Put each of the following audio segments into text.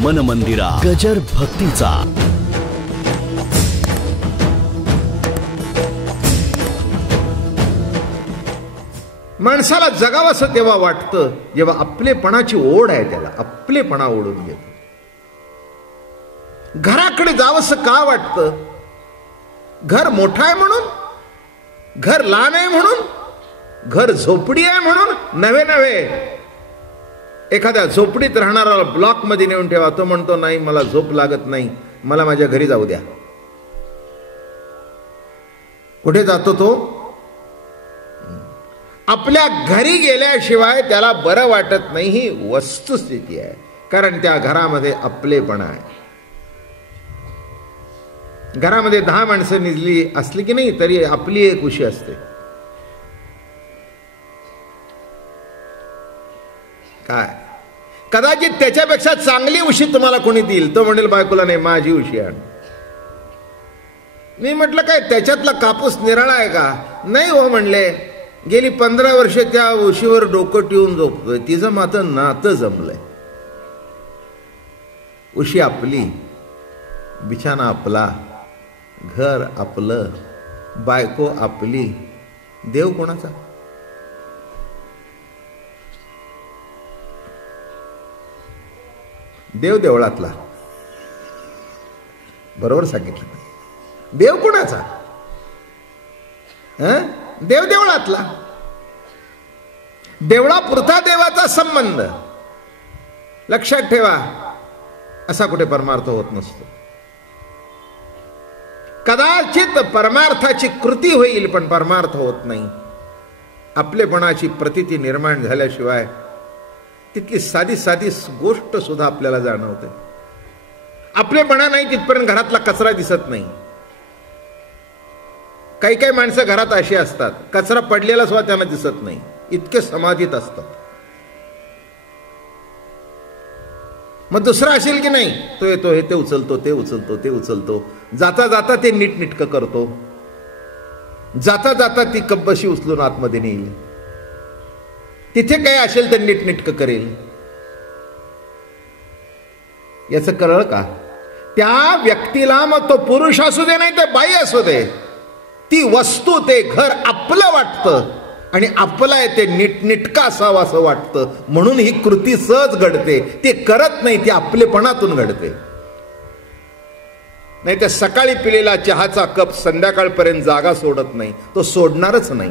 मन मंदिरा गजर भक्तीचा. माणसाला जगावंसं तेव्हा वाटतं जेव्हा आपलेपणाची ओढ आहे, त्याला आपलेपणा ओढून घेतो. घराकडे जावंसं का वाटतं? घर मोठं आहे म्हणून, घर लहान आहे म्हणून, घर झोपडी आहे म्हणून नव्हे नव्हे. एखाद्या झोपडीत राहणारा ब्लॉक मध्ये नेऊन ठेवा, तो म्हणतो नाही मला झोप लागत नाही, मला माझ्या घरी जाऊ द्या. कुठे जातो तो? आपल्या घरी गेल्याशिवाय त्याला बरं वाटत नाही. ही वस्तुस्थिती आहे, कारण त्या घरामध्ये आपलेपणा आहे. घरामध्ये 10 माणसं निजली असली की नाही तरी आपली एक उशी असते. काय कदाचित त्याच्यापेक्षा चांगली उशी तुम्हाला कोणी देईल, तो म्हणेल बायकोला नाही माझी उशी आण. मी म्हटलं काय त्याच्यातला कापूस निराळा आहे का? नाही हो म्हणले, गेली 15 वर्ष त्या उशीवर डोकं ठेवून झोपतोय, तिचं मात्र नातं जमलंय. उशी आपली, बिछाना आपला, घर आपलं, बायको आपली, देव कोणाचा? देव देवळातला. बरोबर सांगितलं. देव कोणाचा? देव देवळातला. देवळापुरता देवाचा संबंध. लक्षात ठेवा, असा कुठे परमार्थ होत नसतो. कदाचित परमार्थाची कृती होईल पण परमार्थ होत नाही. आपलेपणाची प्रतीती निर्माण झाल्याशिवाय तितकी साधी साधी गोष्ट सुद्धा आपल्याला जाणवते. आपलेपणा नाही तिथपर्यंत घरातला कचरा दिसत नाही. काही काही माणसं घरात अशी असतात, कचरा पडलेला सुद्धा त्यांना दिसत नाही, इतके समाधीत असतात. मग दुसरा असेल की नाही, तो येतो हे ते उचलतो, ते उचलतो, ते उचलतो, जाता जाता ते नीटनिटकं करतो, जाता जाता ती कब्बशी उचलून आतमध्ये नेईल, तिथे काय असेल तर नीटनिटकं करेल. याचं कळलं का? त्या व्यक्तीला, मग तो पुरुष असू दे नाही तर बाई असू दे, ती वस्तू ते घर आपलं वाटतं आणि आपलं आहे ते नीटनिटका असावं असं वाटतं. म्हणून ही कृती सहज घडते. ते करत नाही, ती आपलेपणातून घडते. नाही तर सकाळी पिलेला चहाचा कप संध्याकाळपर्यंत जागा सोडत नाही, तो सोडणारच नाही.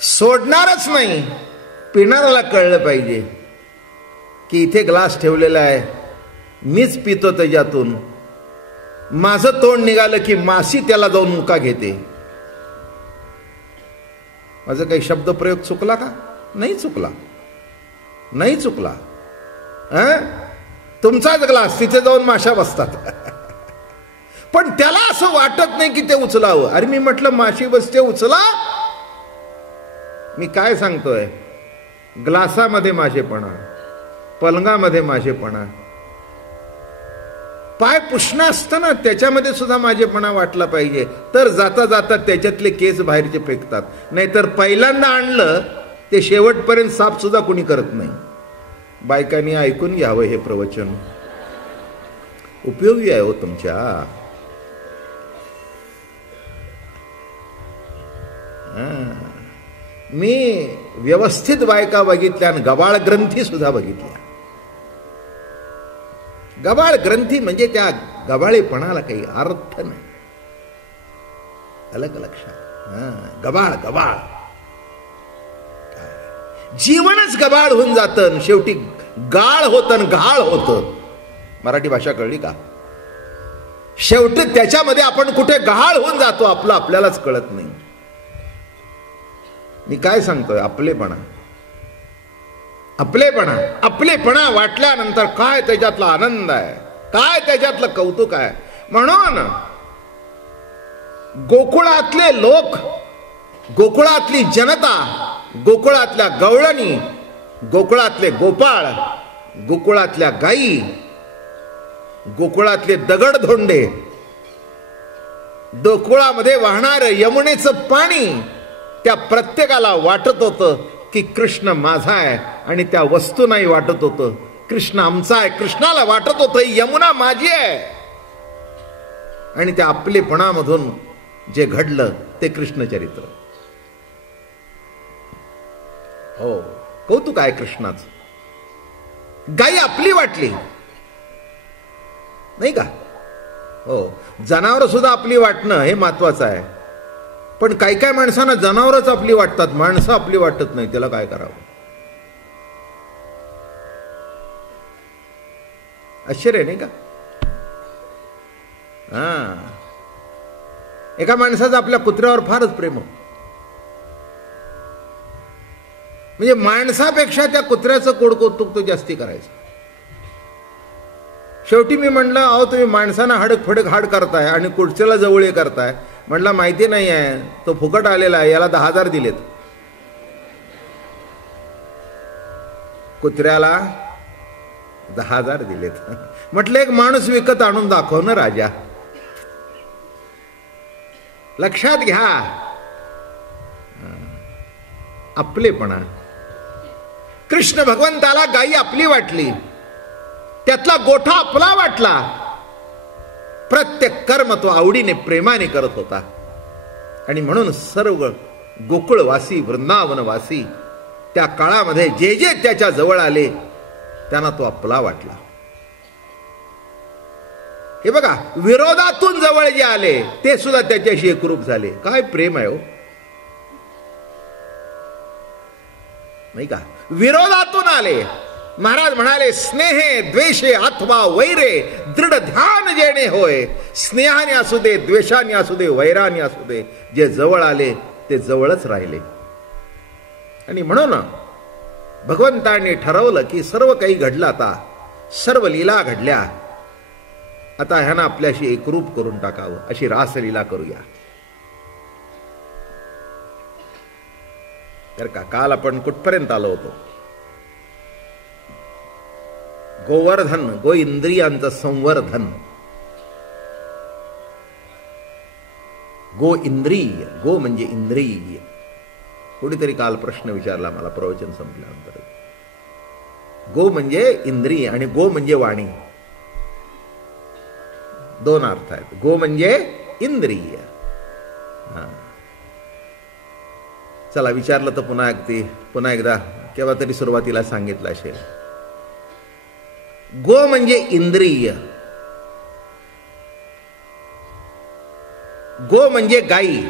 सोडणारच नाही. पिणाऱ्याला कळलं पाहिजे की इथे ग्लास ठेवलेला आहे, मीच पितो त्याच्यातून, माझं तोंड निघालं की मासी त्याला जाऊन मुका घेते. माझं काही शब्दप्रयोग चुकला का? नाही चुकला, नाही चुकला. तुमचाच ग्लास, तिथे जाऊन माशा बसतात. पण त्याला असं वाटत नाही की ते उचलावं. अरे मी म्हटलं माशी बसते, उचला. मी काय सांगतोय? ग्लासामध्ये माझेपणा, पलंगामध्ये माझेपणा, पाय पुसणं असतं ना त्याच्यामध्ये सुद्धा माझेपणा वाटला पाहिजे. तर जाता जाता त्याच्यातले केस बाहेरचे फेकतात. नाहीतर पहिल्यांदा आणलं ते शेवटपर्यंत साफ सुद्धा कोणी करत नाही. बायकांनी ऐकून घ्यावं हे प्रवचन, उपयोगी आहे हो तुमच्या. मी व्यवस्थित बायका बघितल्या आणि गबाळ ग्रंथी सुद्धा बघितल्या. गबाळ ग्रंथी म्हणजे त्या गबाळेपणाला काही अर्थ नाही. अलग लक्षात. गबाळ गबाळ जीवनच गबाळ होऊन जातं, शेवटी गाळ होतं, घाळ होतं. मराठी भाषा कळली का? शेवटी त्याच्यामध्ये आपण कुठे गहाळ होऊन जातो, आपलं आपल्यालाच कळत नाही. मी काय सांगतोय? आपलेपणा, आपलेपणा, आपलेपणा वाटल्यानंतर काय त्याच्यातला आनंद आहे, काय त्याच्यातलं कौतुक आहे. म्हणून गोकुळातले लोक, गोकुळातली जनता, गोकुळातल्या गवळणी, गोकुळातले गोपाळ, गोकुळातल्या गायी, गोकुळातले दगडधोंडे, गोकुळामध्ये वाहणारं यमुनेचं पाणी, त्या प्रत्येकाला वाटत होतं की कृष्ण माझा आहे आणि त्या वस्तू नाही वाटत होतं, कृष्ण आमचा आहे. कृष्णाला वाटत होतं यमुना माझी आहे. आणि त्या आपलेपणामधून जे घडलं ते कृष्ण चरित्र. हो, कौतुक आहे कृष्णाचं. गाई आपली वाटली नाही का? हो, जनावर सुद्धा आपली वाटणं हे महत्वाचं आहे. पण काही काही माणसांना जनावरच आपली वाटतात, माणसं आपली वाटत नाही. त्याला काय करावं? आश्चर्य नाही का? एका माणसाचं आपल्या कुत्र्यावर फारच प्रेम होतं. म्हणजे माणसापेक्षा त्या कुत्र्याचं कोडकौतुक तो जास्ती करायचं. शेवटी मी म्हणलं, अहो तुम्ही माणसांना हडक फडक हाड करताय आणि कुठच्याला जवळ करताय. म्हटलं माहिती नाही आहे, तो फुकट आलेला आहे, याला 10,000 दिलेत. कुत्र्याला 10,000 दिलेत. म्हटलं एक माणूस विकत आणून दाखव ना राजा. लक्षात घ्या, आपलेपणा. कृष्ण भगवंताला गाई आपली वाटली, त्यातला गोठा आपला वाटला. प्रत्येक कर्म तो आवडीने प्रेमाने करत होता. आणि म्हणून सर्व गोकुळवासी वृंदावनवासी त्या काळामध्ये जे जे त्याच्या जवळ आले त्यांना तो आपला वाटला. हे बघा, विरोधातून जवळ जे आले ते सुद्धा त्याच्याशी एकरूप झाले. काय प्रेम आहे हो, नाही का? विरोधातून आले. महाराज म्हणाले, स्नेहे द्वेषे अथवा वैरे दृढ ध्यान जेणे होय. स्नेहाने असू दे, द्वेषाने असू दे, वैराने असू दे, जे जवळ आले ते जवळच राहिले. आणि म्हणून भगवंतांनी ठरवलं की सर्व काही घडलं, आता सर्व लीला घडल्या, आता ह्यांना आपल्याशी एकरूप करून टाकावं, अशी रासलीला करूया. तर का काल आपण कुठपर्यंत आलो होतो? गोवर्धन, गो इंद्रियांचं संवर्धन. गो इंद्रिय, गो म्हणजे इंद्रिय. कोणीतरी काल प्रश्न विचारला मला प्रवचन संपल्यानंतर. गो म्हणजे इंद्रिय आणि गो म्हणजे वाणी. दोन अर्थ आहेत. गो म्हणजे इंद्रिय. चला, विचारलं तर पुन्हा एकदा केव्हा तरी सुरुवातीला सांगितलं असेल. गो म्हणजे इंद्रिय, गो म्हणजे गाई.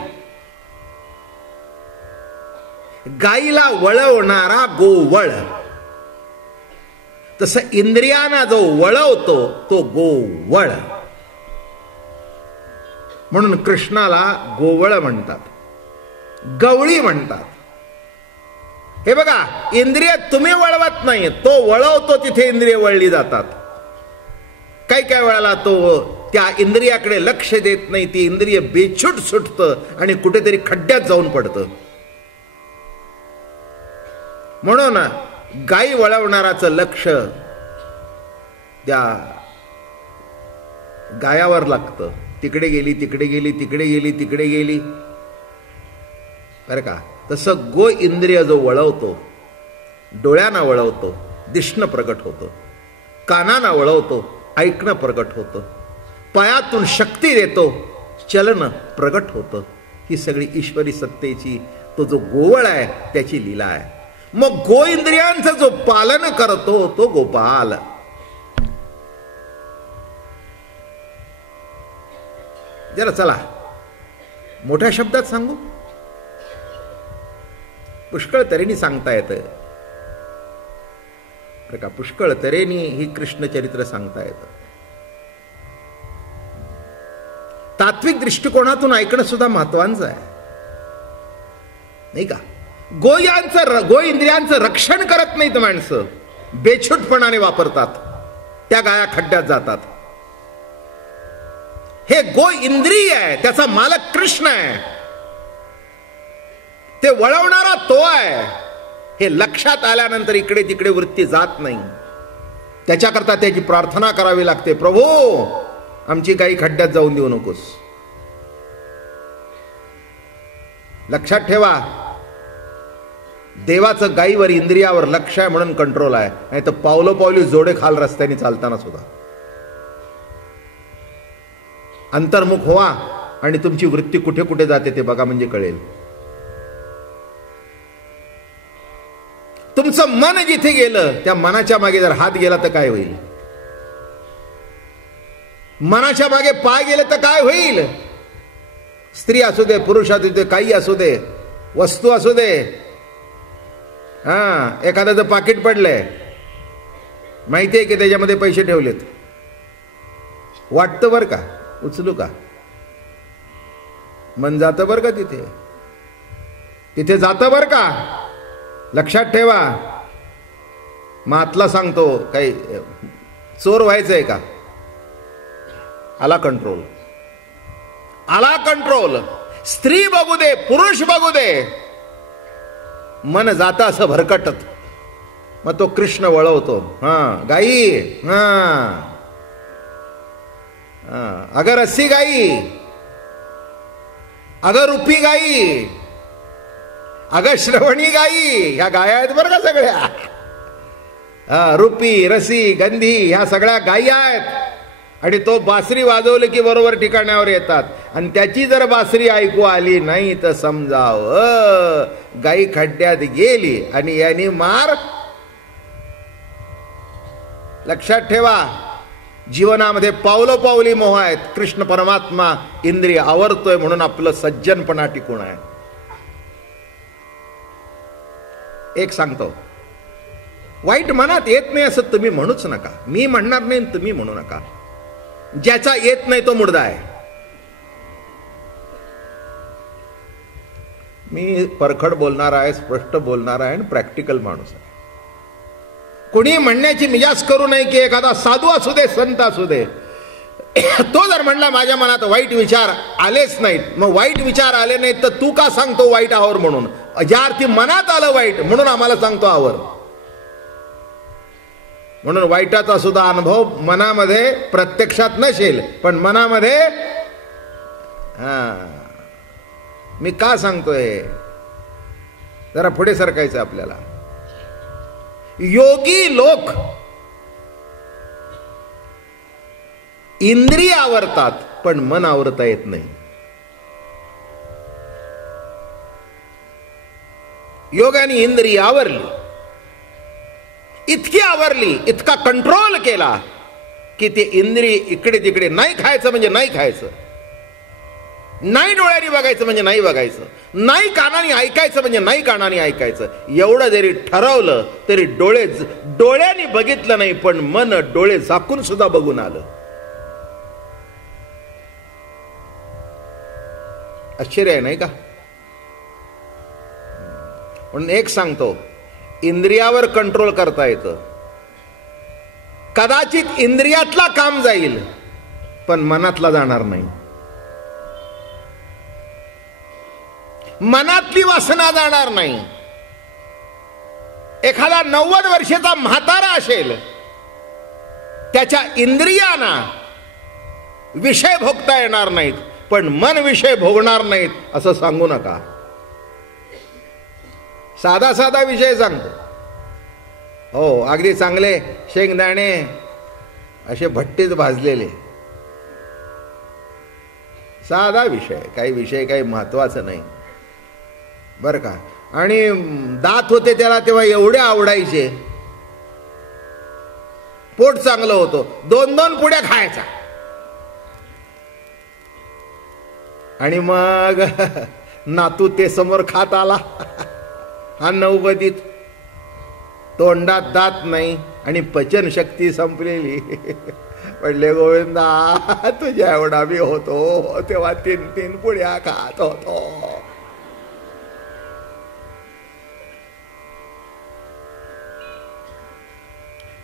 गाईला वळवणारा गोवळ. तसं इंद्रियांना जो वळवतो तो गोवळ. म्हणून कृष्णाला गोवळ म्हणतात, गवळी म्हणतात. हे बघा, इंद्रिय तुम्ही वळवत नाही, तो वळवतो, तिथे इंद्रिय वळली जातात. काही काही वेळेला तो त्या इंद्रियाकडे लक्ष देत नाही, ती इंद्रिय बेछूट सुटतं आणि कुठेतरी खड्ड्यात जाऊन पडतं. म्हणून गाई वळवणाराचं लक्ष त्या गायावर लागतं. तिकडे गेली, तिकडे गेली, तिकडे गेली, तिकडे गेली, बरं का? तसं गो इंद्रिय जो वळवतो, डोळ्यांना वळवतो, दिसणं प्रगट होतं. कानांना वळवतो, ऐकणं प्रगट होतं. पायातून शक्ती देतो, चलन प्रगट होतं. ही सगळी ईश्वरी सत्तेची तो जो गोवळ आहे त्याची लीला आहे. मग गो इंद्रियांचं जो पालन करतो तो गोपाल. जरा चला मोठ्या शब्दात सांगू. पुष्कळ तऱ्हेनी सांगता येतं बरं का. पुष्कळ तऱ्हेनी ही कृष्ण चरित्र सांगता येतं. तात्विक दृष्टिकोनातून ऐकणं सुद्धा महत्वाचं आहे, नाही का? गो इंद्रियांचं रक्षण करत नाहीत माणसं, बेछूटपणाने वापरतात, त्या गाया खड्ड्यात जातात. हे गो इंद्रिय आहे, त्याचा मालक कृष्ण आहे, ते वळवणारा तो आहे. हे लक्षात आल्यानंतर इकडे तिकडे वृत्ती जात नाही. त्याच्याकरता त्याची प्रार्थना करावी लागते, प्रभू आमची काही खड्ड्यात जाऊन देऊ नकोस. लक्षात ठेवा, देवाचं गाईवर इंद्रियावर लक्ष आहे म्हणून कंट्रोल आहे, नाही तर पावलोपावली जोडे खाल रस्त्याने चालताना सुद्धा. अंतर्मुख व्हा आणि तुमची वृत्ती कुठे कुठे जाते ते बघा, म्हणजे कळेल. तुमचं मन जिथे गेलं त्या मनाच्या मागे जर हात गेला तर काय होईल? मनाच्या मागे पाय गेले तर काय होईल? स्त्री असू दे, पुरुष असू दे, काही असू दे, वस्तू असू दे. एखाद्याचं पाकिट पडलंय, माहिती आहे की त्याच्यामध्ये पैसे ठेवलेत, वाटतं बरं का उचलू का, मन जातं बरं का, तिथे जातं बरं का, लक्षात ठेवा. मातला सांगतो, काही चोर व्हायचंय का? आला कंट्रोल, आला कंट्रोल. स्त्री बघू दे, पुरुष बघू दे, मन जातं असं भरकटत, मग तो कृष्ण वळवतो. गाई, अगं रस्सी गाई, अगं रुपी गाई, अगं श्रवणी गाई, ह्या गाया आहेत बरं का सगळ्या. रुपी, रसी, गंधी ह्या सगळ्या गायी आहेत. आणि तो बासरी वाजवलं की बरोबर ठिकाणावर येतात. आणि त्याची जर बासरी ऐकू आली नाही तर समजाव गाई खड्ड्यात गेली आणि याने मार. लक्षात ठेवा, जीवनामध्ये पावलोपावली मोह आहेत. कृष्ण परमात्मा इंद्रिय आवरतोय म्हणून आपलं सज्जनपणा टिकून आहे. एक सांगतो, वाईट मनात येत नाही असं तुम्ही म्हणूच नका. मी म्हणणार नाही, तुम्ही म्हणू नका. ज्याचा येत नाही तो मुर्दा आहे. मी परखड बोलणार आहे, स्पष्ट बोलणार आहे आणि प्रॅक्टिकल माणूस आहे. कोणी म्हणण्याची मिजाज करू नये की एखादा साधू असू दे, संत असू दे, तो जर म्हणला माझ्या मनात वाईट विचार आलेच नाहीत, मग वाईट विचार आले नाहीत तर तू का सांगतो वाईट आवर म्हणून? ज्या अर्थी मनात आलं वाईट म्हणून आम्हाला सांगतो आवर. म्हणून वाईटाचा सुद्धा अनुभव मनामध्ये प्रत्यक्षात नसेल, पण मनामध्ये मी का सांगतोय, जरा पुढे सरकायचं आपल्याला. योगी लोक इंद्रिय आवरतात पण मन आवरता येत नाही. योगाने इंद्रिय आवरली, इतकी आवरली, इतका कंट्रोल केला की ते इंद्रिय इकडे तिकडे, नाही खायचं म्हणजे नाही खायचं, नाही डोळ्यांनी बघायचं म्हणजे नाही बघायचं, नाही कानाने ऐकायचं म्हणजे नाही कानाने ऐकायचं. एवढं जरी ठरवलं तरी डोळ्यांनी बघितलं नाही, पण मन डोळे झाकून सुद्धा बघून आलं. आश्चर्य आहे नाही का? म्हणून एक सांगतो, इंद्रियावर कंट्रोल करता येतं. कदाचित इंद्रियातला काम जाईल पण मनातला जाणार नाही. मनातली वासना जाणार नाही. एखादा 90 वर्षाचा म्हातारा असेल, त्याच्या इंद्रियांना विषय भोगता येणार नाहीत, पण मन विषय भोगणार नाहीत असं सांगू नका. साधा साधा विषय सांगतो. हो, अगदी चांगले शेंगदाणे असे भट्टीत भाजलेले, साधा विषय, काही विषय काही महत्वाचं नाही बर का. आणि दात होते त्याला तेव्हा एवढे आवडायचे, पोट चांगलं होतं, 2-2 पुड्या खायचा. आणि मग नातू ते समोर खात आला, हा 90त, तोंडात दात नाही आणि पचन शक्ती संपलेली. पडले गोविंदा, तुझ्या एवढा मी होतो तेव्हा 3-3 पुड्या खात होतो.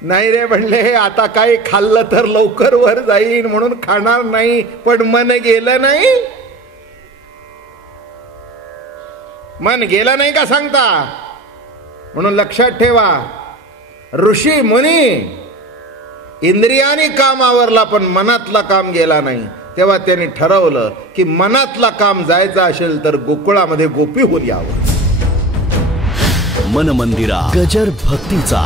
नाही रे म्हणले, आता काही खाल्लं तर लवकर वर जाईन म्हणून खाणार नाही, पण मन गेलं नाही. मन गेलं नाही का सांगता? म्हणून लक्षात ठेवा, ऋषी मुनी इंद्रियाने काम आवरला पण मनातला काम गेला नाही. तेव्हा त्यांनी ठरवलं की मनातला काम जायचं असेल तर गोकुळामध्ये गोपी होऊन यावं. मन मंदिरा गजर भक्तीचा